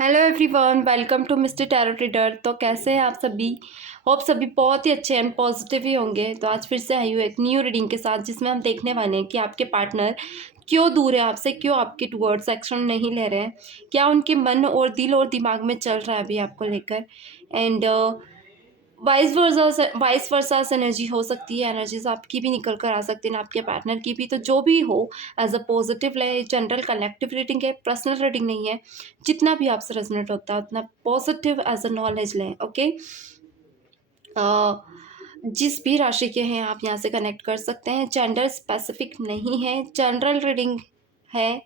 Hello everyone, welcome to Mister Tarot Trader. तो कैसे हैं आप सभी? होप सभी बहुत ही अच्छे एंड पॉजिटिव ही होंगे। तो आज फिर से आई हूँ एक न्यू रीडिंग के साथ, जिसमें हम देखने वाले हैं कि आपके पार्टनर क्यों दूर है आपसे, क्यों आपके टुवर्ड्स एक्शन नहीं ले रहे हैं, क्या उनके मन और दिल और दिमाग में चल रहा है अभी आपको लेकर। एंड वाइस वर्सास एनर्जी हो सकती है, एनर्जीज आपकी भी निकल कर आ सकती है, आपके पार्टनर की भी। तो जो भी हो, एज अ पॉजिटिव ले, जनरल कलेक्टिव रीडिंग है, पर्सनल रीडिंग नहीं है। जितना भी आपसे रेजोनेट होता है उतना पॉजिटिव एज अ नॉलेज लें। ओके, जिस भी राशि के हैं आप यहाँ से कनेक्ट कर सकते हैं। जेंडर स्पेसिफिक नहीं है, जनरल रीडिंग है,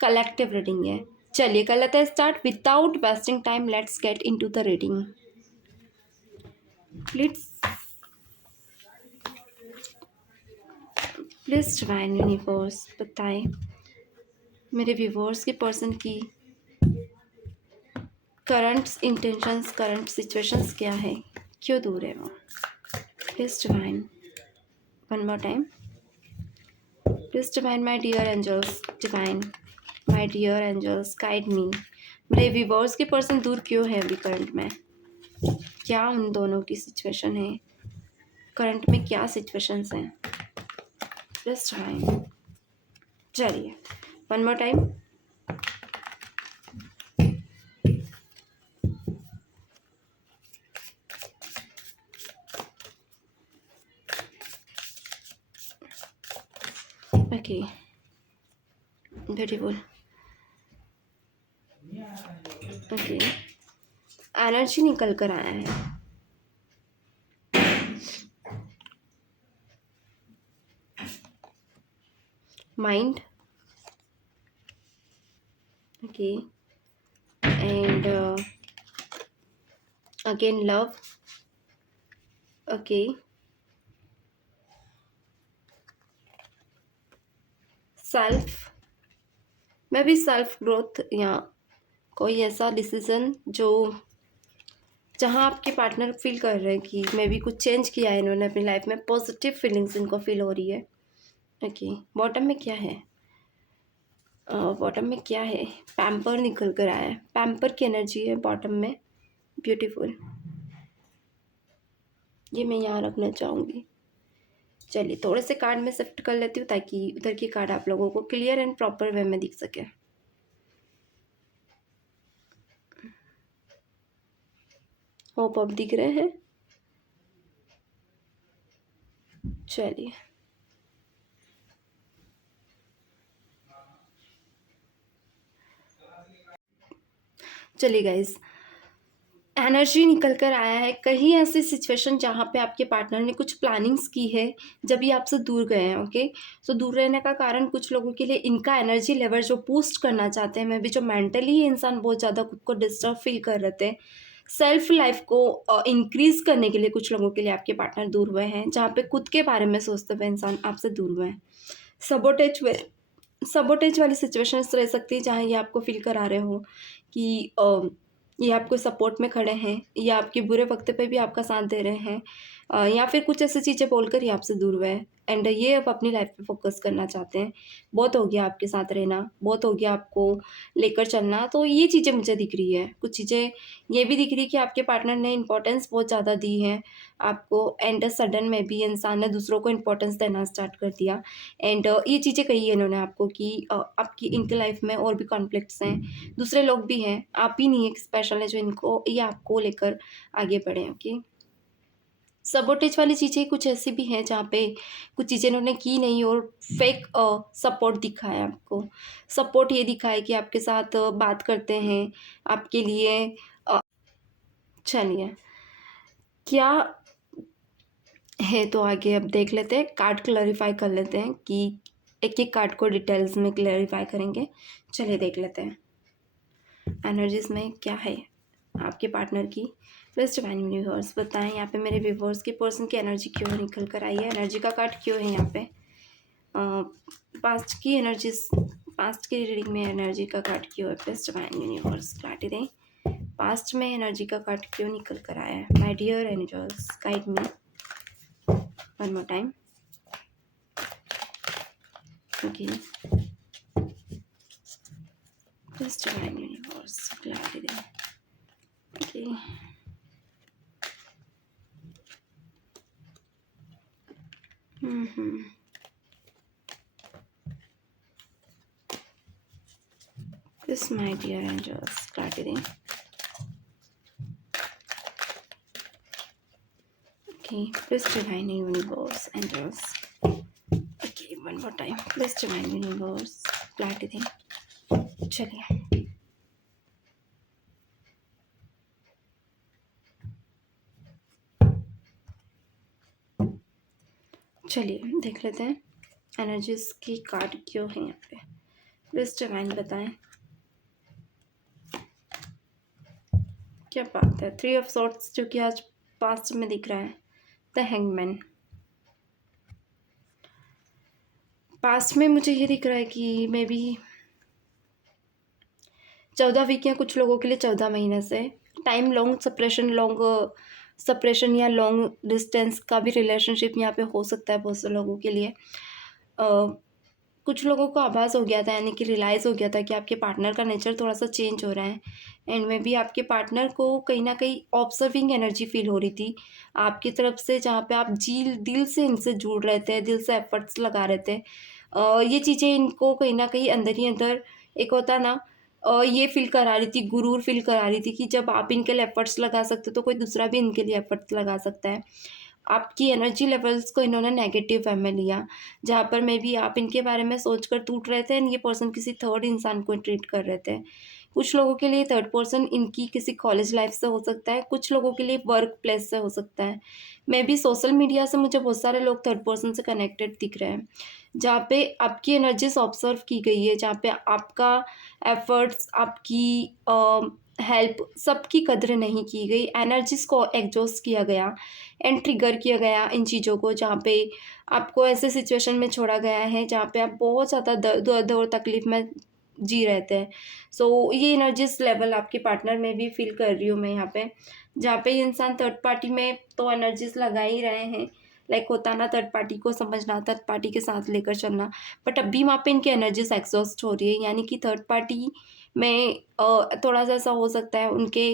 कलेक्टिव रीडिंग है। चलिए कर लेते हैं start without wasting time. Let's get into the reading. Please please divine universe बताएं मेरे व्यूवर्स की पर्सन की करंट इंटेंशंस, करंट सिचुएशंस क्या है, क्यों दूर है वो। Please divine, one more time. Please divine my dear angels, divine my dear angels guide me. मेरे व्यूवर्स की पर्सन दूर क्यों है अभी करंट में, क्या उन दोनों की सिचुएशन है, करंट में क्या सिचुएशंस हैं। प्लीज डिवाइन, चलिए one more time. Okay, beautiful. Okay, energy निकल कर आया है। Mind, okay, and again love, okay, self में भी सेल्फ ग्रोथ, या कोई ऐसा डिसीजन जो जहाँ आपके पार्टनर फील कर रहे हैं कि मैं भी कुछ चेंज किया है इन्होंने अपनी लाइफ में, पॉजिटिव फीलिंग्स इनको फील हो रही है। ओके, बॉटम में क्या है? बॉटम में क्या है? पैम्पर निकल कर आया है, पैम्पर की एनर्जी है बॉटम में। ब्यूटीफुल, ये मैं यहाँ रखना चाहूँगी। चलिए थोड़े से कार्ड में शिफ्ट कर लेती हूँ ताकि उधर की कार्ड आप लोगों को क्लियर एंड प्रॉपर वे में दिख सके। होप अब दिख रहे हैं। चलिए चलिए गाइज, एनर्जी निकल कर आया है। कहीं ऐसी सिचुएशन जहाँ पे आपके पार्टनर ने कुछ प्लानिंग्स की है जब ये आपसे दूर गए हैं। ओके, सो दूर रहने का कारण कुछ लोगों के लिए इनका एनर्जी लेवल जो बूस्ट करना चाहते हैं, मे भी जो मेंटली इंसान बहुत ज़्यादा खुद को डिस्टर्ब फील कर रहे थे, सेल्फ लाइफ को इंक्रीज करने के लिए कुछ लोगों के लिए आपके पार्टनर दूर हुए हैं। जहाँ पे खुद के बारे में सोचते हुए इंसान आपसे दूर हुए हैं। सबोटेज वाली सिचुएशंस रह सकती है जहाँ ये आपको फील करा रहे हो कि ये आपको सपोर्ट में खड़े हैं, या आपके बुरे वक्त पे भी आपका साथ दे रहे हैं, या फिर कुछ ऐसी चीज़ें बोलकर ही आपसे दूर हुए हैं। एंड ये अब अपनी लाइफ पे फोकस करना चाहते हैं। बहुत हो गया आपके साथ रहना, बहुत हो गया आपको लेकर चलना। तो ये चीज़ें मुझे दिख रही है। कुछ चीज़ें ये भी दिख रही है कि आपके पार्टनर ने इंपॉर्टेंस बहुत ज़्यादा दी है आपको, एंड सडन में भी इंसान ने दूसरों को इंपॉर्टेंस देना स्टार्ट कर दिया। एंड ये चीज़ें कही है इन्होंने आपको कि आपकी इनकी लाइफ में और भी कॉन्फ्लिक्ट्स हैं, दूसरे लोग भी हैं, आप ही नहीं एक स्पेशल है जो इनको ये आपको लेकर आगे बढ़े। ओके, सबोटेज वाली चीज़ें कुछ ऐसी भी हैं जहाँ पे कुछ चीज़ें इन्होंने की नहीं और फेक सपोर्ट दिखा है आपको। सपोर्ट ये दिखा है कि आपके साथ बात करते हैं आपके लिए। चलिए क्या है तो आगे अब देख लेते हैं, कार्ड क्लैरिफाई कर लेते हैं कि एक एक कार्ड को डिटेल्स में क्लैरिफाई करेंगे। चलिए देख लेते हैं एनर्जीज में क्या है आपके पार्टनर की। प्लीज डिवाइन यूनिवर्स बताएं यहाँ पे मेरे व्यूवर्स की पर्सन की एनर्जी क्यों निकल कर आई है, एनर्जी का कार्ड क्यों है यहाँ पे। पास्ट की एनर्जीज, पास्ट की रीडिंग में एनर्जी का कार्ड क्यों है। प्लीज डिवाइन यूनिवर्स क्लैरिटी दें, पास्ट में एनर्जी का कार्ड क्यों निकल कर आया है। My dear angels guide me, one more time. Okay, please divine universe universe clarity. Okay, This my dear angels clarity. Okay, please divine universe angels. Okay, one more time. Please divine universe clarity. चलिए, चलिए देख लेते हैं energies की card क्यों है यहाँ पे। प्लीज डिवाइन बताएं क्या बात है। 3 ऑफ सॉर्ट्स जो कि आज पास्ट में दिख रहा है। द हैंगमैन, पास्ट में मुझे ये दिख रहा है कि मे बी 14 वीक या कुछ लोगों के लिए 14 महीने से टाइम लॉन्ग सप्रेशन या लॉन्ग डिस्टेंस का भी रिलेशनशिप यहाँ पे हो सकता है बहुत से लोगों के लिए। कुछ लोगों को आभास हो गया था, यानी कि रियलाइज़ हो गया था कि आपके पार्टनर का नेचर थोड़ा सा चेंज हो रहा है एंड में भी आपके पार्टनर को कहीं ना कहीं ऑब्जर्विंग एनर्जी फील हो रही थी आपकी तरफ से, जहाँ पे आप दिल से इनसे जुड़ रहे थे, दिल से एफर्ट्स लगा रहे थे। ये चीज़ें इनको कहीं ना कहीं अंदर ही अंदर एक होता ना, ये फील करा रही थी, गुरूर फील करा रही थी कि जब आप इनके लिए एफर्ट्स लगा सकते हो तो कोई दूसरा भी इनके लिए एफर्ट्स लगा सकता है। आपकी एनर्जी लेवल्स को इन्होंने नेगेटिव वे में लिया, जहाँ पर मे बी आप इनके बारे में सोचकर टूट रहे थे एंड ये पर्सन किसी थर्ड इंसान को ट्रीट कर रहे थे। कुछ लोगों के लिए थर्ड पर्सन इनकी किसी कॉलेज लाइफ से हो सकता है, कुछ लोगों के लिए वर्क प्लेस से हो सकता है। मे बी सोशल मीडिया से मुझे बहुत सारे लोग थर्ड पर्सन से कनेक्टेड दिख रहे हैं, जहाँ पे आपकी एनर्जीज ऑब्जर्व की गई है, जहाँ पे आपका एफर्ट्स, आपकी हेल्प, सबकी कद्र नहीं की गई, एनर्जीज को एग्जॉस्ट किया गया एंड ट्रिगर किया गया इन चीज़ों को, जहाँ पे आपको ऐसे सिचुएशन में छोड़ा गया है जहाँ पे आप बहुत ज़्यादा दर्द और तकलीफ में जी रहे थे। सो ये एनर्जीज लेवल आपके पार्टनर में भी फील कर रही हूँ मैं यहाँ पे, जहाँ पे ये इंसान थर्ड पार्टी में तो एनर्जीज लगा ही रहे हैं, लाइक होता ना थर्ड पार्टी को समझना, थर्ड पार्टी के साथ लेकर चलना, बट अभी वहाँ पे इनकी एनर्जीज एग्जॉस्ट हो रही है, यानी कि थर्ड पार्टी में थोड़ा सा ऐसा हो सकता है उनके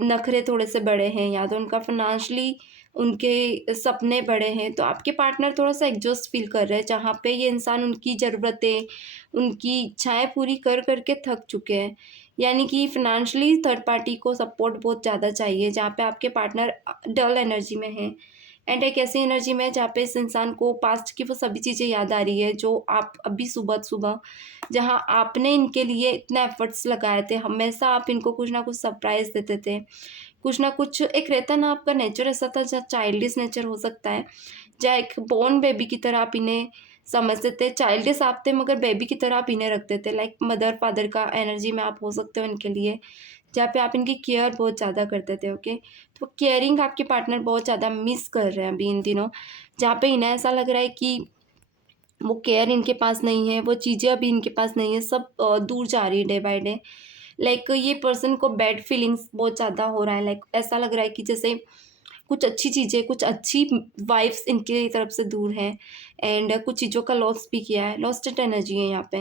नखरे थोड़े से बड़े हैं, या तो उनका फाइनेंशियली उनके सपने बड़े हैं, तो आपके पार्टनर थोड़ा सा एग्जॉस्ट फील कर रहे हैं, जहाँ पे ये इंसान उनकी ज़रूरतें, उनकी इच्छाएं पूरी कर करके थक चुके हैं। यानी कि फाइनेंशियली थर्ड पार्टी को सपोर्ट बहुत ज़्यादा चाहिए, जहाँ पे आपके पार्टनर डल एनर्जी में है एंड एक ऐसी एनर्जी में जहाँ पे इस इंसान को पास्ट की वो सभी चीज़ें याद आ रही है जो आप अभी सुबह सुबह, जहाँ आपने इनके लिए इतने एफर्ट्स लगाए थे, हमेशा आप इनको कुछ ना कुछ सरप्राइज़ देते थे, कुछ ना कुछ एक रहता ना, आपका नेचर ऐसा था जहाँ चाइल्डिश नेचर हो सकता है, जहाँ एक बॉर्न बेबी की तरह आप इन्हें समझते थे, चाइल्डिश आप थे मगर बेबी की तरह आप इन्हें रखते थे, लाइक मदर फादर का एनर्जी में आप हो सकते हो इनके लिए, जहाँ पे आप इनकी केयर बहुत ज़्यादा करते थे। ओके, तो केयरिंग आपके पार्टनर बहुत ज़्यादा मिस कर रहे हैं अभी इन दिनों, जहाँ पे इन्हें ऐसा लग रहा है कि वो केयर इनके पास नहीं है, वो चीज़ें अभी इनके पास नहीं है, सब दूर जा रही है डे बाय डे। लाइक ये पर्सन को बैड फीलिंग्स बहुत ज़्यादा हो रहा है, लाइक ऐसा लग रहा है कि जैसे कुछ अच्छी चीज़ें, कुछ अच्छी वाइब्स इनकी तरफ से दूर हैं एंड कुछ चीज़ों का लॉस भी किया है, लॉस्टेड एनर्जी है यहाँ पे,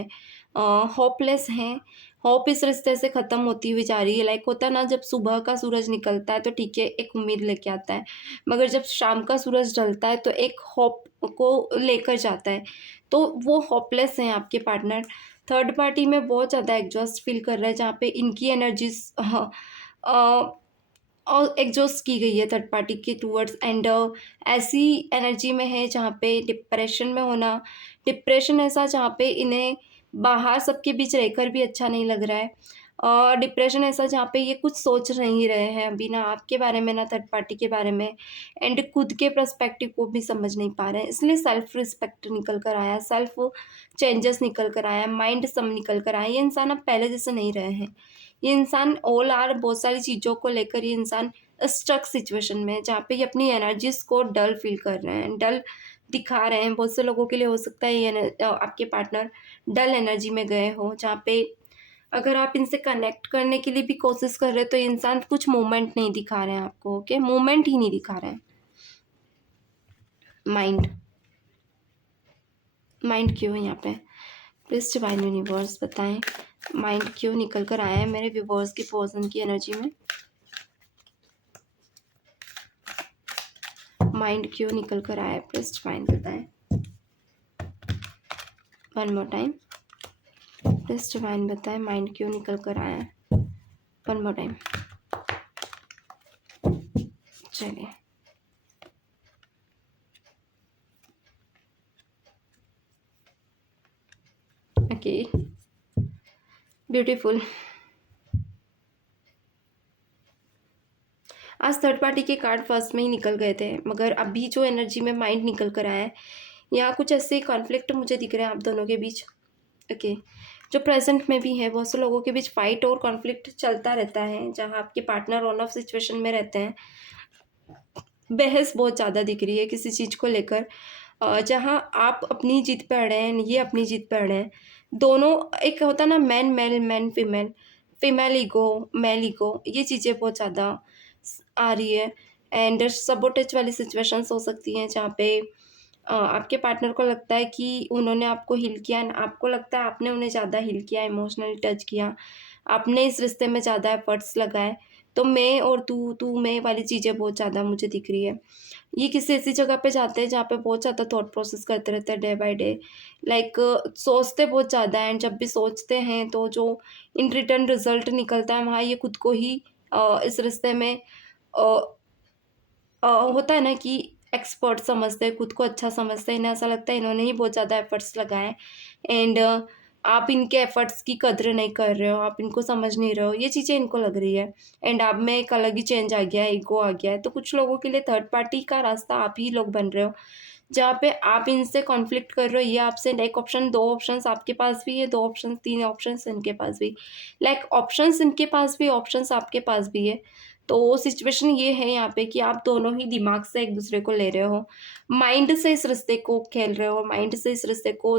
होपलेस हैं, होप इस रिश्ते से ख़त्म होती हुई जा रही है। लाइक होता है ना, जब सुबह का सूरज निकलता है तो ठीक है, एक उम्मीद लेके आता है, मगर जब शाम का सूरज ढलता है तो एक होप को लेकर जाता है, तो वो होपलेस हैं आपके पार्टनर। थर्ड पार्टी में बहुत ज़्यादा एग्जॉस्ट फील कर रहा है, जहाँ पे इनकी एनर्जीज और एग्जॉस्ट की गई है थर्ड पार्टी के टूवर्ड्स एंड ऐसी एनर्जी में है जहाँ पे डिप्रेशन में होना, डिप्रेशन ऐसा जहाँ पे इन्हें बाहर सबके बीच रहकर भी अच्छा नहीं लग रहा है, और डिप्रेशन ऐसा जहाँ पे ये कुछ सोच नहीं रहे हैं अभी, ना आपके बारे में ना थर्ड पार्टी के बारे में, एंड खुद के पर्सपेक्टिव को भी समझ नहीं पा रहे हैं, इसलिए सेल्फ रिस्पेक्ट निकल कर आया, सेल्फ चेंजेस निकल कर आया, माइंड सब निकल कर आया। ये इंसान अब पहले जैसे नहीं रहे हैं, ये इंसान ऑल आर बहुत सारी चीज़ों को लेकर ये इंसान स्ट्रक सिचुएशन में है, जहाँ पे ये अपनी एनर्जीज को डल फील कर रहे हैं, डल दिखा रहे हैं। बहुत से लोगों के लिए हो सकता है ये आपके पार्टनर डल एनर्जी में गए हो, जहाँ पे अगर आप इनसे कनेक्ट करने के लिए भी कोशिश कर रहे हो तो ये इंसान कुछ मूवमेंट नहीं दिखा रहे हैं आपको। ओके, मूवमेंट ही नहीं दिखा रहे हैं। माइंड क्यों है यहाँ पे? प्लीज डिवाइन यूनिवर्स बताएं माइंड क्यों निकल कर आया है मेरे व्यूवर्स की पर्सन की एनर्जी में? माइंड क्यों निकल कर आया है? प्लीज माइंड बताएं। One more time please divine बताएं, माइंड क्यों निकल कर आया है? One more time. चलिए, ओके, ब्यूटीफुल। आज थर्ड पार्टी के कार्ड फर्स्ट में ही निकल गए थे, मगर अभी जो एनर्जी में माइंड निकल कर आया है, यहाँ कुछ ऐसे कॉन्फ्लिक्ट मुझे दिख रहे हैं आप दोनों के बीच। ओके, जो प्रेजेंट में भी है, बहुत से लोगों के बीच फाइट और कॉन्फ्लिक्ट चलता रहता है, जहाँ आपके पार्टनर ऑन ऑफ सिचुएशन में रहते हैं। बहस बहुत ज़्यादा दिख रही है किसी चीज़ को लेकर, जहाँ आप अपनी जीत पे अड़े हैं, ये अपनी जीत पे अड़े हैं। दोनों, एक होता ना man mail, man female, female ego, male ego, ये चीज़ें बहुत ज़्यादा आ रही है। एंड सबोटेज वाली सिचुएशंस हो सकती हैं, जहाँ पे आपके पार्टनर को लगता है कि उन्होंने आपको हील किया, आपको लगता है आपने उन्हें ज़्यादा हील किया, इमोशनली टच किया, आपने इस रिश्ते में ज़्यादा एफर्ट्स लगाए। तो मैं और तू मैं वाली चीज़ें बहुत ज़्यादा मुझे दिख रही है। ये किसी ऐसी जगह पे जाते हैं जहाँ पे बहुत ज़्यादा थॉट प्रोसेस करते रहते हैं डे बाय डे, लाइक सोचते बहुत ज़्यादा हैं। जब भी सोचते हैं तो जो इन रिटर्न रिजल्ट निकलता है, वहाँ ये खुद को ही इस रिश्ते में अ, होता है ना कि एक्सपर्ट समझते हैं, खुद को अच्छा समझते हैं। इन्हें ऐसा लगता है इन्होंने ही बहुत ज़्यादा एफर्ट्स लगाए, एंड आप इनके एफर्ट्स की कद्र नहीं कर रहे हो, आप इनको समझ नहीं रहे हो, ये चीज़ें इनको लग रही है। एंड आप में एक अलग ही चेंज आ गया है, ईगो आ गया है। तो कुछ लोगों के लिए थर्ड पार्टी का रास्ता आप ही लोग बन रहे हो, जहाँ पे आप इनसे कॉन्फ्लिक्ट कर रहे हो। ये आपसे एक ऑप्शन, दो ऑप्शंस आपके पास भी है, दो ऑप्शन, तीन ऑप्शंस इनके पास भी, लाइक ऑप्शंस इनके पास भी, ऑप्शंस आपके पास भी है। तो सिचुएशन ये है यहाँ पे कि आप दोनों ही दिमाग से एक दूसरे को ले रहे हो, माइंड से इस रिश्ते को खेल रहे हो, माइंड से इस रिश्ते को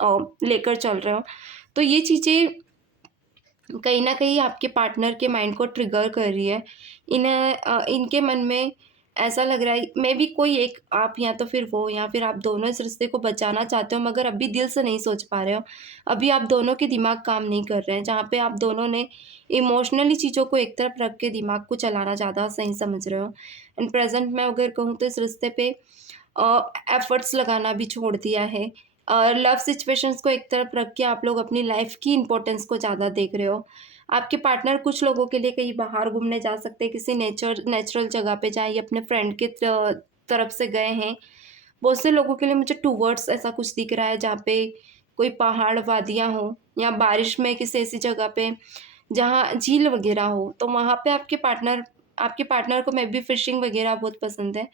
लेकर चल रहे हो। तो ये चीज़ें कहीं न कहीं आपके पार्टनर के माइंड को ट्रिगर कर रही है। इनके मन में ऐसा लग रहा है, मे बी कोई एक, आप या तो फिर वो, या फिर आप दोनों इस रिश्ते को बचाना चाहते हो, मगर अभी दिल से नहीं सोच पा रहे हो। अभी आप दोनों के दिमाग काम नहीं कर रहे हैं, जहाँ पे आप दोनों ने इमोशनली चीज़ों को एक तरफ रख के दिमाग को चलाना ज़्यादा सही समझ रहे हो। एंड प्रेज़ेंट में अगर कहूँ तो इस रिश्ते पे एफ़र्ट्स लगाना भी छोड़ दिया है। लव सिचुएशंस को एक तरफ रख के आप लोग अपनी लाइफ की इम्पोर्टेंस को ज़्यादा देख रहे हो। आपके पार्टनर कुछ लोगों के लिए कहीं बाहर घूमने जा सकते हैं, किसी नेचुरल जगह पे जाएँ, या अपने फ्रेंड के तरफ से गए हैं। बहुत से लोगों के लिए मुझे टूवर्ड्स ऐसा कुछ दिख रहा है, जहाँ पे कोई पहाड़, वादियाँ हों, या बारिश में किसी ऐसी जगह पे जहाँ झील वगैरह हो, तो वहाँ पे आपके पार्टनर को मे बी फिशिंग वगैरह बहुत पसंद है।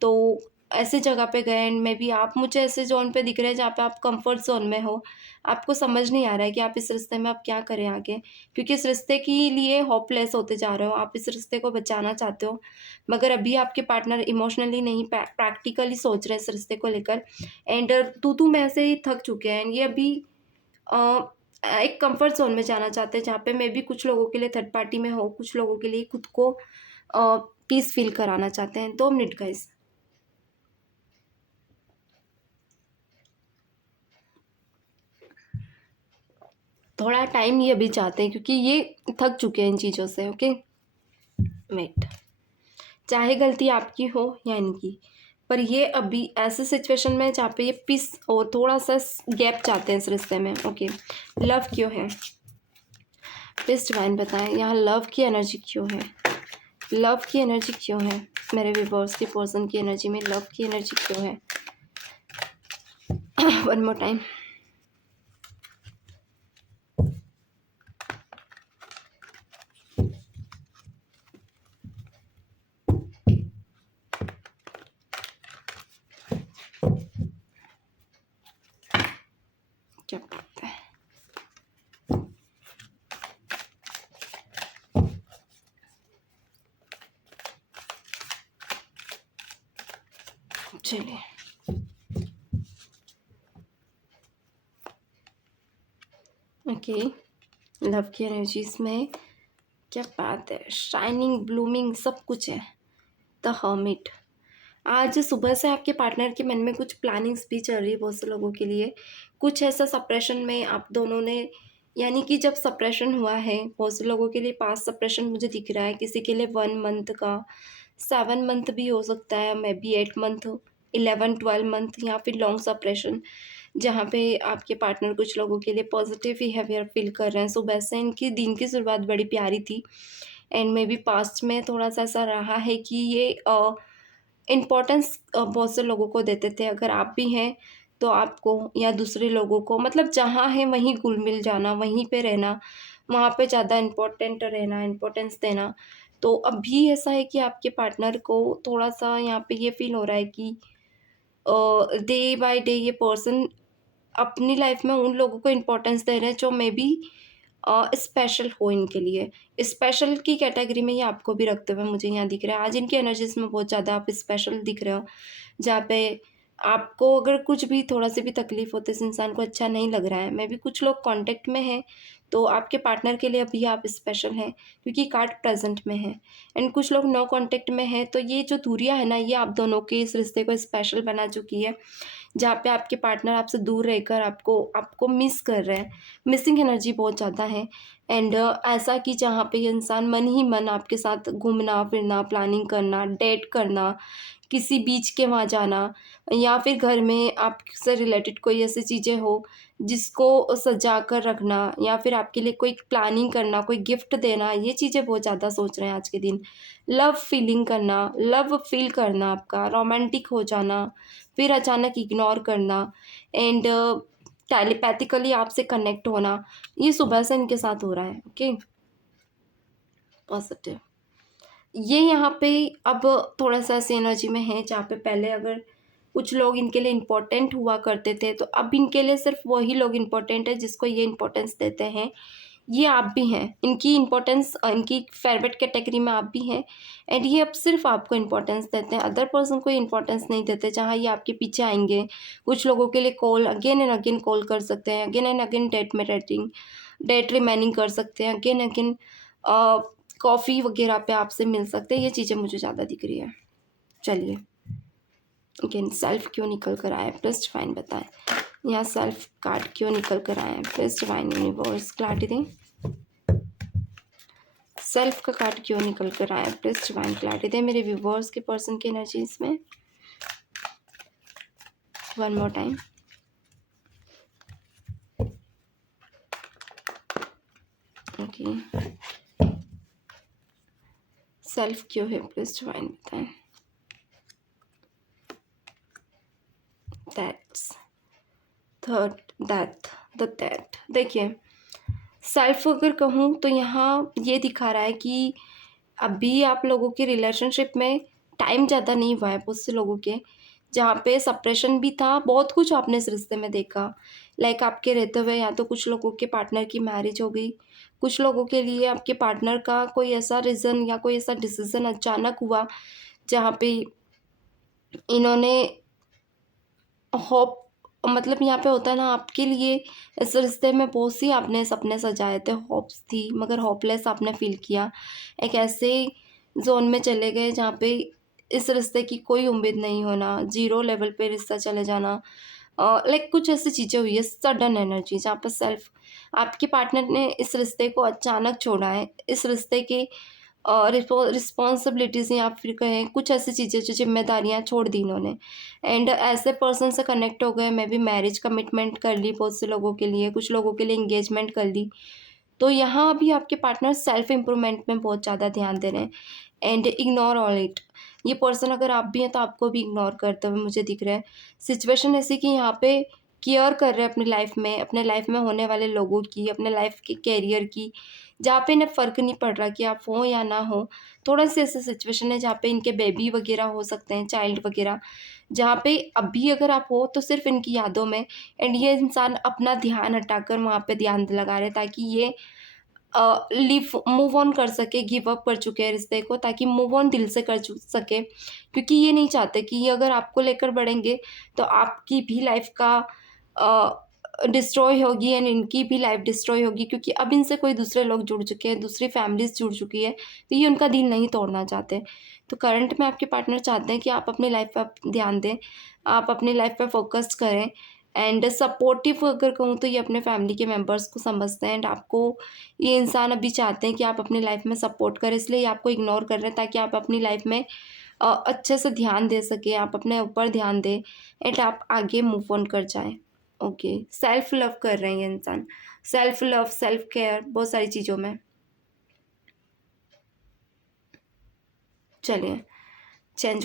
तो ऐसी जगह पे गए, एंड मे बी आप मुझे ऐसे ज़ोन पे दिख रहे हैं जहाँ पे आप कंफर्ट ज़ोन में हो। आपको समझ नहीं आ रहा है कि आप इस रिश्ते में आप क्या करें आगे, क्योंकि इस रिश्ते के लिए होपलेस होते जा रहे हो। आप इस रिश्ते को बचाना चाहते हो, मगर अभी आपके पार्टनर इमोशनली नहीं, प्रैक्टिकली सोच रहे हैं इस रिश्ते को लेकर। एंड तू मैं से ही थक चुके हैं, एंड ये अभी अ, एक कंफर्ट ज़ोन में जाना चाहते हैं, जहाँ पे मे बी कुछ लोगों के लिए थर्ड पार्टी में हो, कुछ लोगों के लिए खुद को पीस फ़ील कराना चाहते हैं। 2 मिनट गाइज़। थोड़ा टाइम ये अभी चाहते हैं, क्योंकि ये थक चुके हैं इन चीज़ों से। Okay, wait. चाहे गलती आपकी हो या इनकी, पर ये अभी ऐसे सिचुएशन में जहाँ पे ये पीस और थोड़ा सा गैप चाहते हैं इस रिश्ते में। ओके, लव क्यों है? प्लीज डिवाइन बताएं, यहाँ लव की एनर्जी क्यों है? लव की एनर्जी क्यों है? मेरे व्यूअर्स की पर्सन की एनर्जी में लव की एनर्जी क्यों है? One more time. क्या बात है? चलिए, ओके, लव की एनर्जीज में क्या बात है, शाइनिंग, ब्लूमिंग, सब कुछ है। The hermit. आज सुबह से आपके पार्टनर के मन में कुछ प्लानिंग्स भी चल रही है बहुत से लोगों के लिए। कुछ ऐसा सप्रेशन में आप दोनों ने यानी कि जब सप्रेशन हुआ है, बहुत से लोगों के लिए पास्ट सप्रेशन मुझे दिख रहा है, किसी के लिए 1 मंथ का, 7 मंथ भी हो सकता है, मे बी 8 मंथ, 11-12 मंथ, या फिर लॉन्ग सप्रेशन, जहाँ पे आपके पार्टनर कुछ लोगों के लिए पॉजिटिव बिहेवियर फ़ील कर रहे हैं। सुबह से इनकी दिन की शुरुआत बड़ी प्यारी थी, एंड मे बी पास्ट में थोड़ा-सा ऐसा रहा है कि ये इम्पोर्टेंस बहुत से लोगों को देते थे। अगर आप भी हैं, तो आपको या दूसरे लोगों को, मतलब जहाँ हैं वहीं घुल-मिल जाना, वहीं पे रहना, वहाँ पे ज़्यादा इम्पोर्टेंट रहना, इम्पोर्टेंस देना। तो अभी ऐसा है कि आपके पार्टनर को थोड़ा-सा यहाँ पे ये फ़ील हो रहा है कि डे बाय डे ये पर्सन अपनी लाइफ में उन लोगों को इम्पोर्टेंस दे रहे हैं जो मे बी स्पेशल हो इनके लिए। स्पेशल की कैटेगरी में ये आपको भी रखते हुए मुझे यहाँ दिख रहा है। आज इनकी एनर्जीज़ में बहुत ज़्यादा आप स्पेशल दिख रहे हो, जहाँ पे आपको अगर कुछ भी थोड़ा-सी भी तकलीफ़ होती है, इस इंसान को अच्छा नहीं लग रहा है, मे बी कुछ लोग कॉन्टैक्ट में हैं, तो आपके पार्टनर के लिए अभी आप स्पेशल हैं, क्योंकि कार्ड प्रेज़ेंट में है। एंड कुछ लोग नो कॉन्टैक्ट में हैं, तो ये जो दूरियाँ है ना, ये आप दोनों के इस रिश्ते को स्पेशल बना चुकी है। जहाँ पे आपके पार्टनर आपसे दूर रहकर आपको आपको मिस कर रहे हैं। मिसिंग एनर्जी बहुत ज़्यादा है, एंड ऐसा कि जहाँ पे ये इंसान मन ही मन आपके साथ घूमना-फिरना, प्लानिंग करना, डेट करना, किसी बीच के वहाँ जाना, या फिर घर में आपसे रिलेटेड कोई ऐसी चीज़ें हो जिसको सजा कर रखना, या फिर आपके लिए कोई प्लानिंग करना, कोई गिफ्ट देना, ये चीज़ें बहुत ज़्यादा सोच रहे हैं आज के दिन। लव फीलिंग करना, लव फ़ील करना आपका, रोमांटिक हो जाना, फिर अचानक इग्नोर करना, एंड टेलीपैथिकली आपसे कनेक्ट होना, ये सुबह से इनके साथ हो रहा है। Okay, positive. ये यहाँ पे अब थोड़ा-सा ऐसी एनर्जी में है जहाँ पे पहले अगर कुछ लोग इनके लिए इम्पोर्टेंट हुआ करते थे, तो अब इनके लिए सिर्फ़ वही लोग इम्पोर्टेंट है जिसको ये इम्पोर्टेंस देते हैं। ये आप भी हैं। इनकी इम्पोर्टेंस इनकी फ़ेवरेट कैटेगरी में आप भी हैं, एंड ये अब सिर्फ़ आपको इम्पोर्टेंस देते हैं, अदर पर्सन को इम्पोर्टेंस नहीं देते। जहाँ ये आपके पीछे आएँगे, कुछ लोगों के लिए call again and again call कर सकते हैं, again and again date remaining कर सकते हैं, अगेन अगेन अ, कॉफ़ी वग़ैरह पे आपसे मिल सकते हैं। ये चीज़ें मुझे ज़्यादा दिख रही है। चलिए, अगेन सेल्फ क्यों निकल कर आया है? प्लीज़ डिवाइन बताएँ। यहाँ सेल्फ कार्ड क्यों निकल कर आया है? प्लीज़ डिवाइन यूनिवर्स क्लैरिटी दें। सेल्फ का कार्ड क्यों निकल कर आया है? प्लीज़ डिवाइन क्लैरिटी दें मेरे व्यूअर्स के पर्सन की एनर्जीज़ में। One more time. Okay, self क्यों है? प्लीज़ डिवाइन बताएँ। That's third death, the death. देखिए, सेल्फ अगर कहूँ तो यहाँ ये दिखा रहा है कि अभी आप लोगों के रिलेशनशिप में टाइम ज़्यादा नहीं हुआ है, बहुत से लोगों के, जहाँ पे सप्रेशन भी था, बहुत कुछ आपने इस रिश्ते में देखा। लाइक आपके रहते हुए या तो कुछ लोगों के पार्टनर की मैरिज हो गई, कुछ लोगों के लिए आपके पार्टनर का कोई ऐसा रीज़न या कोई ऐसा डिसीज़न अचानक हुआ, जहाँ पे इन्होंने होप, मतलब यहाँ पे होता है ना, आपके लिए इस रिश्ते में बहुत सी आपने सपने सजाए थे, होप्स थी, मगर होपलेस आपने फ़ील किया। एक ऐसे ज़ोन में चले गए जहाँ पे इस रिश्ते की कोई उम्मीद नहीं होना, ज़ीरो लेवल पे रिश्ता चले जाना। लाइक कुछ ऐसी चीज़ें हुई है, सडन एनर्जी, जहाँ पर सेल्फ आपके पार्टनर ने इस रिश्ते को अचानक छोड़ा है। इस रिश्ते के रिस्पॉन्सिबिलिटीज़ या फिर कहें कुछ ऐसी चीज़ें जो ज़िम्मेदारियाँ छोड़ दी इन्होंने, एंड ऐसे पर्सन से कनेक्ट हो गए, मे बी मैरिज कमिटमेंट कर ली बहुत से लोगों के लिए, कुछ लोगों के लिए एंगेजमेंट कर ली। तो यहाँ भी आपके पार्टनर सेल्फ इम्प्रूवमेंट में बहुत ज़्यादा ध्यान दे रहे हैं, एंड इग्नोर ऑल इट। ये पर्सन अगर आप भी हैं तो आपको भी इग्नोर करते हुए मुझे दिख रहा है। सिचुएशन ऐसी कि यहाँ पे केयर कर रहे हैं अपनी लाइफ में, अपने लाइफ में होने वाले लोगों की, अपने लाइफ के कैरियर की, जहाँ पे इन्हें फ़र्क नहीं पड़ रहा कि आप हो या ना हो। थोड़ा-सी ऐसी सिचुएशन है जहाँ पे इनके बेबी वगैरह हो सकते हैं, चाइल्ड वगैरह, जहाँ पे अभी अगर आप हो तो सिर्फ़ इनकी यादों में, एंड ये इंसान अपना ध्यान हटाकर वहाँ पे ध्यान लगा रहे हैं ताकि ये लीव मूव ऑन कर सके, गिव अप कर चुके हैं रिश्ते को, ताकि मूव ऑन दिल से कर सके, क्योंकि ये नहीं चाहते कि ये अगर आपको लेकर बढ़ेंगे तो आपकी भी लाइफ का डिस्ट्रॉय होगी, एंड इनकी भी लाइफ डिस्ट्रॉय होगी, क्योंकि अब इनसे कोई दूसरे लोग जुड़ चुके हैं, दूसरी फैमिलीज जुड़ चुकी है, तो ये उनका दिल नहीं तोड़ना चाहते। तो करंट में आपके पार्टनर चाहते हैं कि आप अपनी लाइफ पर ध्यान दें, आप अपनी लाइफ पर फोकस करें, एंड सपोर्टिव अगर कहूँ तो ये अपने फैमिली के मेंबर्स को समझते हैं, एंड आपको ये इंसान अभी चाहते हैं कि आप अपनी लाइफ में सपोर्ट करें, इसलिए ये आपको इग्नोर कर रहे हैं ताकि आप अपनी लाइफ में अच्छे से ध्यान दे सकें, आप अपने ऊपर ध्यान दें, एंड आप आगे मूव ऑन कर जाएं। ओके, सेल्फ लव कर रहे हैं ये इंसान, सेल्फ लव, सेल्फ केयर, बहुत सारी चीज़ों में। चलिए, चेंज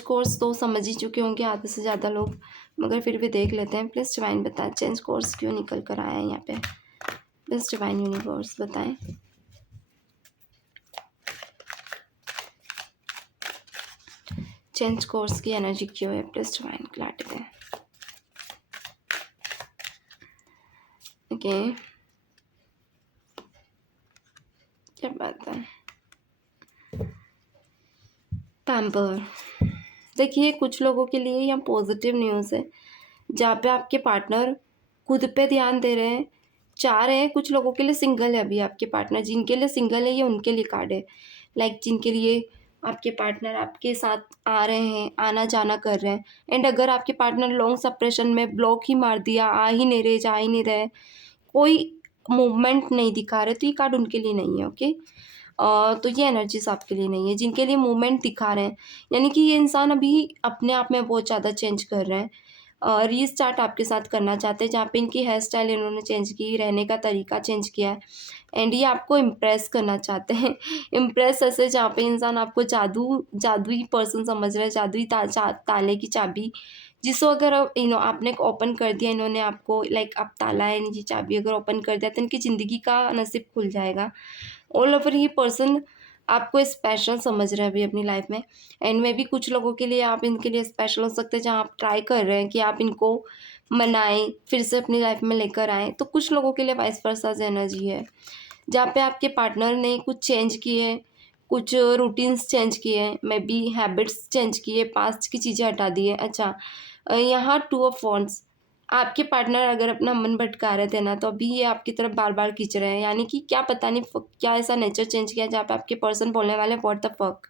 कोर्स तो समझ ही चुके होंगे आधे से ज़्यादा लोग, मगर फिर भी देख लेते हैं। प्लीज़ डिवाइन बताएं चेंज कोर्स क्यों निकल कर आया है यहाँ पे। प्लीज़ डिवाइन यूनिवर्स बताएं। चेंज कोर्स की एनर्जी क्यों है, प्लीज़ डिवाइन क्लैरिटी दें। ओके, क्या बात है। पैम्पर, देखिए कुछ लोगों के लिए यहाँ पॉजिटिव न्यूज़ है, जहाँ पे आपके पार्टनर खुद पे ध्यान दे रहे हैं, चाह रहे हैं। कुछ लोगों के लिए सिंगल है अभी आपके पार्टनर, जिनके लिए सिंगल है ये उनके लिए कार्ड है। लाइक जिनके लिए आपके पार्टनर आपके साथ आ रहे हैं, आना जाना कर रहे हैं, एंड अगर आपके पार्टनर लॉन्ग सेपरेशन में ब्लॉक ही मार दिया, आ ही नहीं रहे, जा ही नहीं रहे, कोई मूवमेंट नहीं दिखा रहे, तो ये कार्ड उनके लिए नहीं है। ओके, तो ये एनर्जीज आपके लिए नहीं है। जिनके लिए मूवमेंट दिखा रहे हैं, यानी कि ये इंसान अभी अपने आप में बहुत ज़्यादा चेंज कर रहे हैं, रीस्टार्ट आपके साथ करना चाहते हैं, जहाँ पे इनकी हेयर स्टाइल इन्होंने चेंज की, रहने का तरीका चेंज किया है, एंड ये आपको इम्प्रेस करना चाहते हैं। इम्प्रेस ऐसे जहाँ पे इंसान आपको जादुई पर्सन समझ रहा है, जादुई ताले की चाबी, जिसको अगर आपने ओपन कर दिया, इन्होंने आपको लाइक आप ताला है, इनकी चाबी अगर ओपन कर दिया तो इनकी ज़िंदगी का नसीब खुल जाएगा। ऑल ओवर ही पर्सन आपको स्पेशल समझ रहे हैं अभी अपनी लाइफ में, एंड मे बी कुछ लोगों के लिए आप इनके लिए स्पेशल हो सकते हैं, जहाँ आप ट्राई कर रहे हैं कि आप इनको मनाएं, फिर से अपनी लाइफ में लेकर आएँ। तो कुछ लोगों के लिए वाइस वर्सा एनर्जी है, जहाँ पे आपके पार्टनर ने कुछ चेंज किए हैं, कुछ रूटीन्स चेंज किए हैं, मे बी हैबिट्स चेंज किए, पास्ट की चीज़ें हटा दी है। अच्छा, यहाँ टू ऑफ वॉन्ड्स, आपके पार्टनर अगर अपना मन भटका रहे थे ना, तो अभी ये आपकी तरफ बार बार खींच रहे हैं, यानी कि क्या पता नहीं क्या ऐसा नेचर चेंज किया जहाँ पे आपके पर्सन बोलने वाले व्हाट द फक,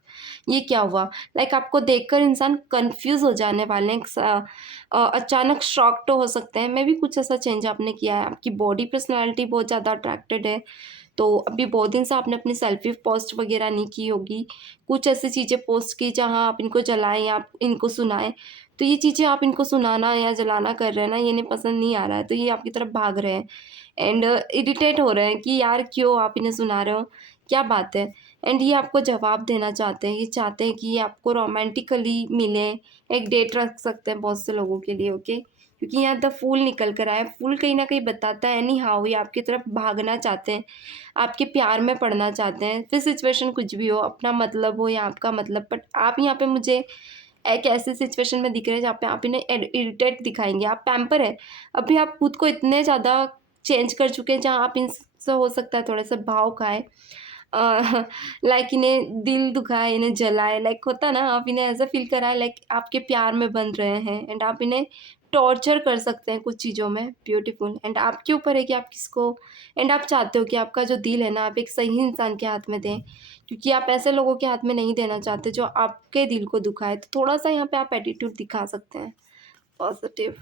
ये क्या हुआ। लाइक आपको देखकर इंसान कंफ्यूज हो जाने वाले हैं, अचानक शॉक्ड हो सकते हैं। मे भी कुछ ऐसा चेंज आपने किया है, आपकी बॉडी पर्सनैलिटी बहुत ज़्यादा अट्रैक्टेड है, तो अभी बहुत दिन से आपने अपनी सेल्फी पोस्ट वगैरह नहीं की होगी, कुछ ऐसी चीज़ें पोस्ट की जहाँ आप इनको जलाएं या आप इनको सुनाएं। तो ये चीज़ें आप इनको सुनाना या जलाना कर रहे हैं ना, ये इन्हें पसंद नहीं आ रहा है, तो ये आपकी तरफ भाग रहे हैं, एंड इरिटेट हो रहे हैं कि यार क्यों आप इन्हें सुना रहे हो, क्या बात है। एंड ये आपको जवाब देना चाहते हैं, ये चाहते हैं कि ये आपको रोमांटिकली मिलें, एक डेट रख सकते हैं बहुत से लोगों के लिए। ओके, क्योंकि यहाँ द फूल निकल कर आया, फूल कहीं ना कहीं बताता है एनी हाउ ये आपकी तरफ भागना चाहते हैं, आपके प्यार में पड़ना चाहते हैं, फिर सिचुएशन कुछ भी हो, अपना मतलब हो या आपका मतलब, बट आप यहाँ पे मुझे एक ऐसी सिचुएशन में दिख रहे हैं जहाँ पे आप इन्हें इरिटेट दिखाएंगे, आप पैम्पर है। अभी आप खुद को इतने ज़्यादा चेंज कर चुके हैं जहाँ आप इनसे हो सकता है थोड़े से भाव खाए, लाइक इन्हें दिल दुखाए, इन्हें जलाए, लाइक होता है ना, आप इन्हें ऐसा फील कराए लाइक आपके प्यार में बन रहे हैं, एंड आप इन्हें टॉर्चर कर सकते हैं कुछ चीज़ों में। ब्यूटीफुल, एंड आपके ऊपर है कि आप किसको, एंड आप चाहते हो कि आपका जो दिल है ना, आप एक सही इंसान के हाथ में दें, क्योंकि आप ऐसे लोगों के हाथ में नहीं देना चाहते जो आपके दिल को दुखाए। तो थोड़ा सा यहाँ पे आप एटीट्यूड दिखा सकते हैं पॉजिटिव।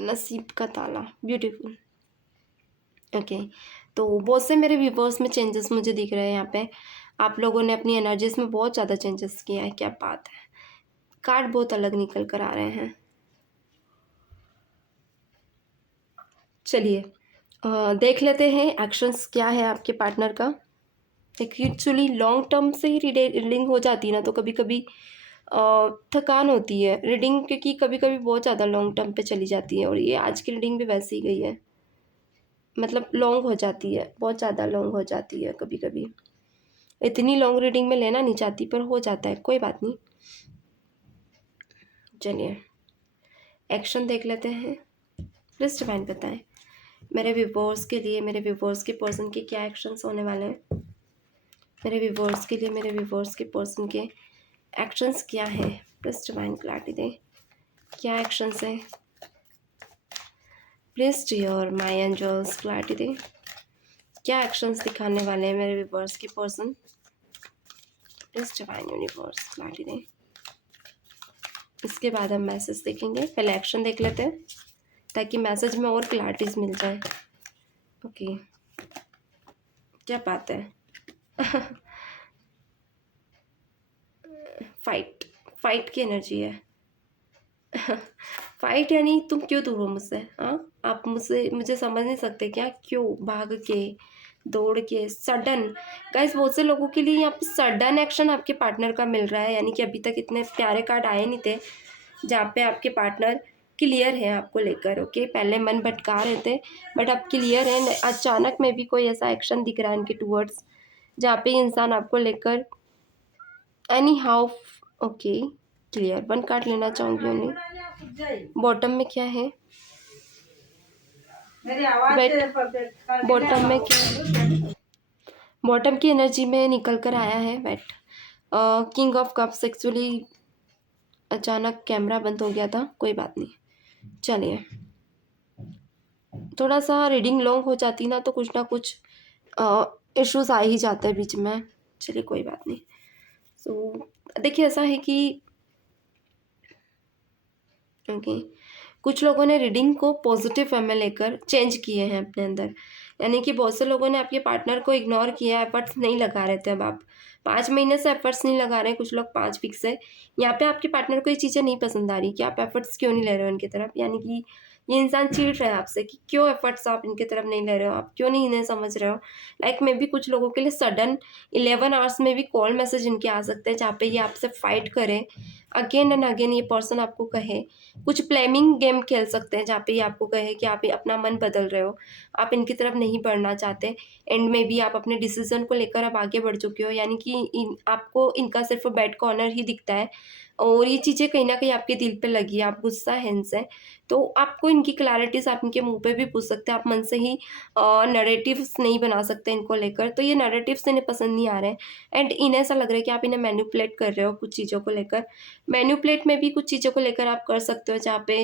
नसीब का ताला, ब्यूटीफुल। ओके, तो बहुत से मेरे व्यूवर्स में चेंजेस मुझे दिख रहे हैं यहाँ पे, आप लोगों ने अपनी एनर्जीज में बहुत ज़्यादा चेंजेस किया है, क्या बात है। कार्ड बहुत अलग निकल कर आ रहे हैं। चलिए, देख लेते हैं एक्शंस क्या है आपके पार्टनर का। एक्चुअली लॉन्ग टर्म से ही रीडिंग हो जाती है ना, तो कभी कभी थकान होती है रीडिंग, क्योंकि कभी कभी बहुत ज़्यादा लॉन्ग टर्म पे चली जाती है, और ये आज की रीडिंग भी वैसे ही गई है, मतलब लॉन्ग हो जाती है, बहुत ज़्यादा लॉन्ग हो जाती है कभी कभी। इतनी लॉन्ग रीडिंग में लेना नहीं चाहती, पर हो जाता है, कोई बात नहीं। चलिए, एक्शन देख लेते हैं। प्लीज़ डिवाइन बताएं मेरे व्यूवर्स के लिए, मेरे व्यूवर्स के पर्सन के क्या एक्शंस होने वाले हैं, मेरे व्यूवर्स के लिए, मेरे व्यूवर्स के पर्सन के एक्शंस क्या है। प्लीज़ डिवाइन क्लैरिटी दें, क्या एक्शंस हैं। Please dear my angels clarity दें, क्या एक्शंस दिखाने वाले हैं मेरे व्यूवर्स के person. Please divine universe clarity दें। इसके बाद हम मैसेज देखेंगे। पहले एक्शन देख लेते हैं ताकि मैसेज में और क्लैरिटीज मिल जाए। ओके, क्या बात है। फाइट, फाइट की एनर्जी है। फाइट यानी तुम क्यों दूर हो मुझसे? हाँ, आप मुझे समझ नहीं सकते क्या? क्यों भाग के, दौड़ के, सडन। गाइस, बहुत से लोगों के लिए यहाँ पे सडन एक्शन आपके पार्टनर का मिल रहा है, यानी कि अभी तक इतने प्यारे कार्ड आए नहीं थे जहाँ पे आपके पार्टनर क्लियर है आपको लेकर। ओके, पहले मन भटका रहे थे बट अब क्लियर है। अचानक में भी कोई ऐसा एक्शन दिख रहा है इनके टूवर्ड्स जहाँ पे इंसान आपको लेकर any how. Okay, clear. 1 card लेना चाहूँगी उन्हें। बॉटम में क्या है? वेट। बॉटम में क्या है? बॉटम की एनर्जी में निकल कर आया है wait. King of cups. Actually अचानक कैमरा बंद हो गया था, कोई बात नहीं, चलिए। थोड़ा सा रीडिंग लॉन्ग हो जाती ना तो कुछ ना कुछ इश्यूज आ ही जाते हैं बीच में। चलिए, कोई बात नहीं। सो देखिए, ऐसा है कि ओके, कुछ लोगों ने रीडिंग को पॉजिटिव वे में लेकर चेंज किए हैं अपने अंदर, यानी कि बहुत से लोगों ने आपके पार्टनर को इग्नोर किया, एफर्ट्स नहीं लगा रहे थे। अब आप 5 महीने से एफर्ट्स नहीं लगा रहे हैं, कुछ लोग 5 वीक से। यहाँ पे आपके पार्टनर को ये चीज़ें नहीं पसंद आ रही कि आप एफर्ट्स क्यों नहीं ले रहे हो इनकी तरफ, यानी कि ये इंसान चीड़ रहा है आपसे कि क्यों एफर्ट्स आप इनकी तरफ नहीं ले रहे हो, आप क्यों नहीं इन्हें समझ रहे हो। लाइक मे बी कुछ लोगों के लिए सडन 11 आवर्स में भी कॉल मैसेज इनके आ सकते हैं जहाँ पे ये आपसे फाइट करें, अगेन एंड अगेन ये पर्सन आपको कहे। कुछ प्लेमिंग गेम खेल सकते हैं जहाँ पे ये आपको कहे कि आप अपना मन बदल रहे हो, आप इनकी तरफ नहीं बढ़ना चाहते। एंड में भी आप अपने डिसीजन को लेकर अब आगे बढ़ चुके हो, यानी कि आपको इनका सिर्फ बैड कॉर्नर ही दिखता है और ये चीज़ें कहीं ना कहीं आपके दिल पे लगी है, आप गुस्सा है इनसे। तो आपको इनकी क्लैरिटीज आप इनके मुंह पे भी पूछ सकते हैं, आप मन से ही नरेटिव्स नहीं बना सकते इनको लेकर। तो ये नरेटिव्स इन्हें पसंद नहीं आ रहे हैं एंड इन्हें ऐसा लग रहा है कि आप इन्हें मैनिपुलेट कर रहे हो कुछ चीज़ों को लेकर। मैनिपुलेट में भी कुछ चीज़ों को लेकर आप कर सकते हो जहाँ पे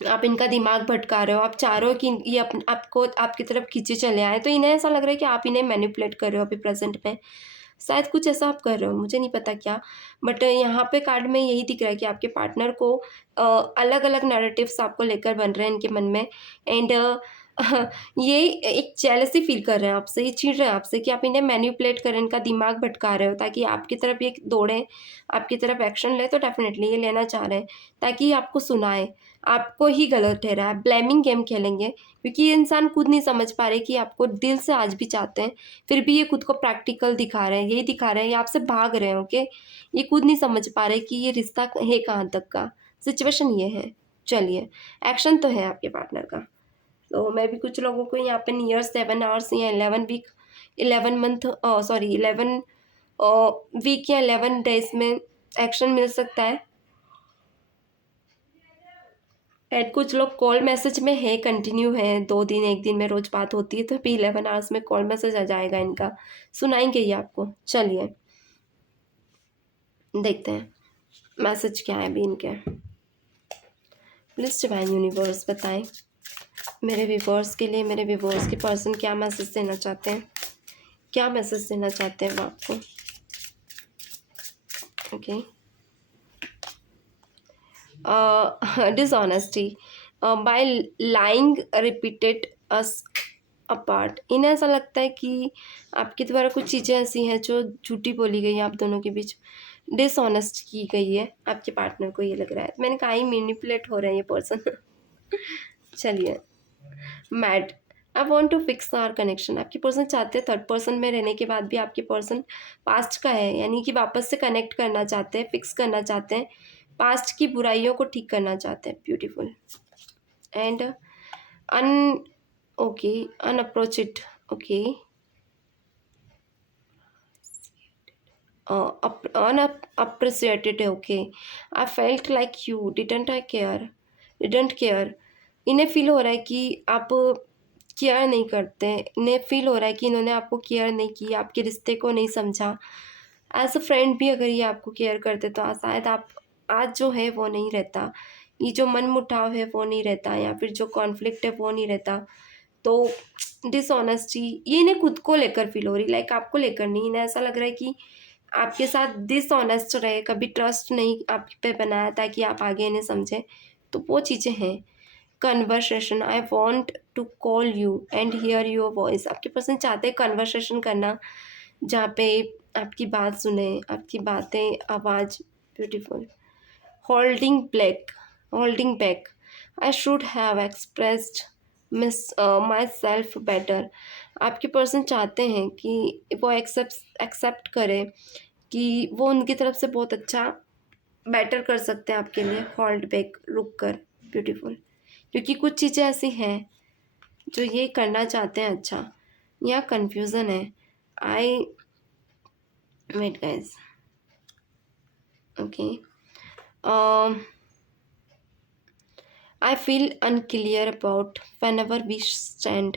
आप इनका दिमाग भटका रहे हो, आप चाह रहे हो कि ये आपको आपकी तरफ खींचे चले आए। तो इन्हें ऐसा लग रहा है कि आप इन्हें मैनिपुलेट कर रहे हो अभी प्रेजेंट में, शायद कुछ ऐसा आप कर रहे हो, मुझे नहीं पता क्या। बट यहाँ पे कार्ड में यही दिख रहा है कि आपके पार्टनर को अलग अलग नैरेटिव्स आपको लेकर बन रहे हैं इनके मन में। एंड ये एक जेलसी फील कर रहे हैं आपसे, ये चिढ़ रहे हैं आपसे कि आप इन्हें मैनिपुलेट करें, इनका दिमाग भटका रहे हो ताकि आपकी तरफ ये दौड़ें, आपकी तरफ एक्शन ले। तो डेफिनेटली ये लेना चाह रहे हैं ताकि ये आपको सुनाए, आपको ही गलत ठहरा है। ब्लेमिंग गेम खेलेंगे क्योंकि ये इंसान खुद नहीं समझ पा रहे कि आपको दिल से आज भी चाहते हैं, फिर भी ये खुद को प्रैक्टिकल दिखा रहे हैं, यही दिखा रहे हैं, ये आपसे भाग रहे हैं। ओके, ये खुद नहीं समझ पा रहे कि ये रिश्ता है कहाँ तक का, सिचुएशन ये है। चलिए, एक्शन तो है आपके पार्टनर का। तो मैं भी कुछ लोगों को यहाँ पे नियर 7 आवर्स या 11 वीक, 11 मंथ, सॉरी 11 वीक या 11 डेज में एक्शन मिल सकता है। एंड कुछ लोग कॉल मैसेज में है, कंटिन्यू है, 2 दिन 1 दिन में रोज बात होती है, तो भी 11 आवर्स में कॉल मैसेज आ जाएगा इनका, सुनाएंगे ये आपको। चलिए, देखते हैं मैसेज क्या है अभी इनके। प्लीज डिवाइन यूनिवर्स बताएं मेरे व्यूवर्स के लिए, मेरे व्यूवर्स के पर्सन क्या मैसेज देना चाहते हैं, क्या मैसेज देना चाहते हैं वो आपको। Okay, dishonesty bye lying repeated अस अपार्ट। इन्हें ऐसा लगता है कि आपके द्वारा कुछ चीज़ें ऐसी हैं जो झूठी बोली गई है आप दोनों के बीच, डिसऑनेस्ट की गई है आपके पार्टनर को, ये लग रहा है। मैंने कहा ही मैनिपुलेट हो रहे हैं ये पर्सन। चलिए, mad. I want to fix our connection. आपके पर्सन चाहते हैं थर्ड पर्सन में रहने के बाद भी आपके पर्सन पास्ट का है, यानी कि वापस से कनेक्ट करना चाहते हैं, फिक्स करना चाहते हैं, पास्ट की बुराइयों को ठीक करना चाहते हैं। Beautiful. And un okay, unapproached. Okay, unappreciated है। Okay, I felt like you didn't I care, didn't care. इन्हें फील हो रहा है कि आप केयर नहीं करते, इन्हें फील हो रहा है कि इन्होंने आपको केयर नहीं की, आपके रिश्ते को नहीं समझा। एज अ फ्रेंड भी अगर ये आपको केयर करते तो शायद आप आज जो है वो नहीं रहता, ये जो मन मुटाव है वो नहीं रहता, या फिर जो कॉन्फ्लिक्ट है वो नहीं रहता। तो डिसऑनेस्टी ये इन्हें खुद को लेकर फील हो रही, लाइक आपको लेकर नहीं। इन्हें ऐसा लग रहा है कि आपके साथ डिसऑनेस्ट रहे, कभी ट्रस्ट नहीं आप पे बनाया ताकि आप आगे इन्हें समझें, तो वो चीज़ें हैं। Conversation, I want to call you and hear your voice, आपके पर्सन चाहते हैं कन्वर्सेशन करना, जहाँ पे आपकी बात सुने, आपकी बातें, आवाज़। Beautiful. Holding back, I should have expressed my self better, आपके पर्सन चाहते हैं कि वो एक्सेप्ट करे कि वो उनकी तरफ से बहुत अच्छा बेटर कर सकते हैं आपके लिए। होल्ड बैक, रुक कर। ब्यूटीफुल। क्योंकि कुछ चीज़ें ऐसी हैं जो ये करना चाहते हैं अच्छा, यहाँ कन्फ्यूज़न है। I wait guys, okay, I feel unclear about whenever we stand,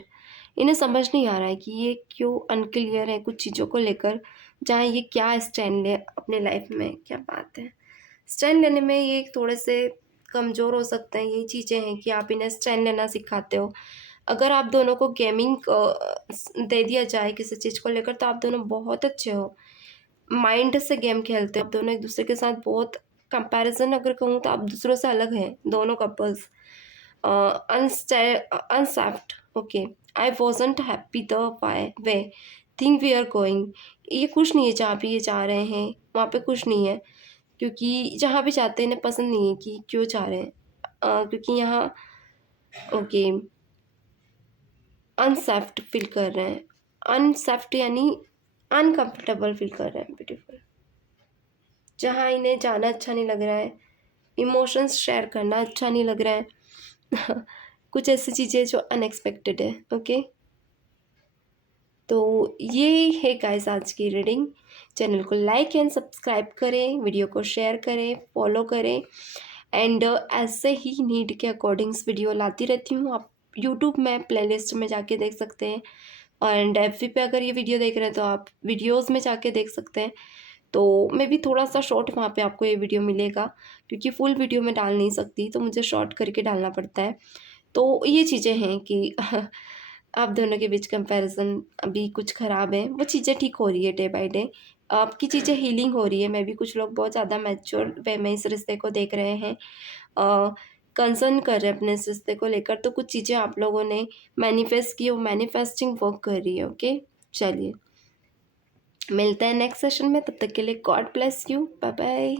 इन्हें समझ नहीं आ रहा है कि ये क्यों अनक्लियर है कुछ चीज़ों को लेकर, जहाँ ये क्या स्टैंड ले अपने लाइफ में, क्या बात है। स्टैंड लेने में ये थोड़े से कमज़ोर हो सकते हैं, ये चीज़ें हैं कि आप इन्हें स्टैंड लेना सिखाते हो। अगर आप दोनों को गेमिंग दे दिया जाए किसी चीज़ को लेकर, तो आप दोनों बहुत अच्छे हो, माइंड से गेम खेलते हो आप दोनों एक दूसरे के साथ। बहुत कंपैरिजन अगर कहूँ तो आप दूसरों से अलग हैं दोनों कपल्स। अनसेप्ट, okay, I wasn't happy the way think we are going, ये खुश नहीं है जहाँ भी ये जा रहे हैं, वहाँ पे खुश नहीं है, क्योंकि जहाँ भी जाते हैं इन्हें पसंद नहीं है कि क्यों जा रहे हैं। क्योंकि यहाँ, ओके, अनसेफ्ट फील कर रहे हैं। अनसेफ्ट यानी अनकंफर्टेबल फील कर रहे हैं। ब्यूटीफुल। जहाँ इन्हें जाना अच्छा नहीं लग रहा है, इमोशंस शेयर करना अच्छा नहीं लग रहा है कुछ ऐसी चीज़ें जो अनएक्सपेक्टेड है। ओके, तो ये है गाइस आज की रीडिंग। चैनल को लाइक एंड सब्सक्राइब करें, वीडियो को शेयर करें, फॉलो करें, एंड ऐसे ही नीड के अकॉर्डिंग्स वीडियो लाती रहती हूँ। आप यूट्यूब में प्लेलिस्ट में जाके देख सकते हैं, एंड एफबी पे अगर ये वीडियो देख रहे हैं तो आप वीडियोज़ में जाके देख सकते हैं। तो मैं भी थोड़ा सा शॉर्ट वहाँ पे आपको ये वीडियो मिलेगा, क्योंकि फुल वीडियो में डाल नहीं सकती, तो मुझे शॉर्ट करके डालना पड़ता है। तो ये चीज़ें हैं कि आप दोनों के बीच कंपैरिजन अभी कुछ ख़राब है, वो चीज़ें ठीक हो रही है डे बाय डे, आपकी चीज़ें हीलिंग हो रही है। मैं भी, कुछ लोग बहुत ज़्यादा मैच्योर वे में इस रिश्ते को देख रहे हैं, कंसर्न कर रहे हैं अपने इस रिश्ते को लेकर, तो कुछ चीज़ें आप लोगों ने मैनिफेस्ट की, वो मैनिफेस्टिंग वर्क कर रही है। ओके, चलिए मिलते हैं नेक्स्ट सेशन में, तब तक के लिए God bless you, bye bye.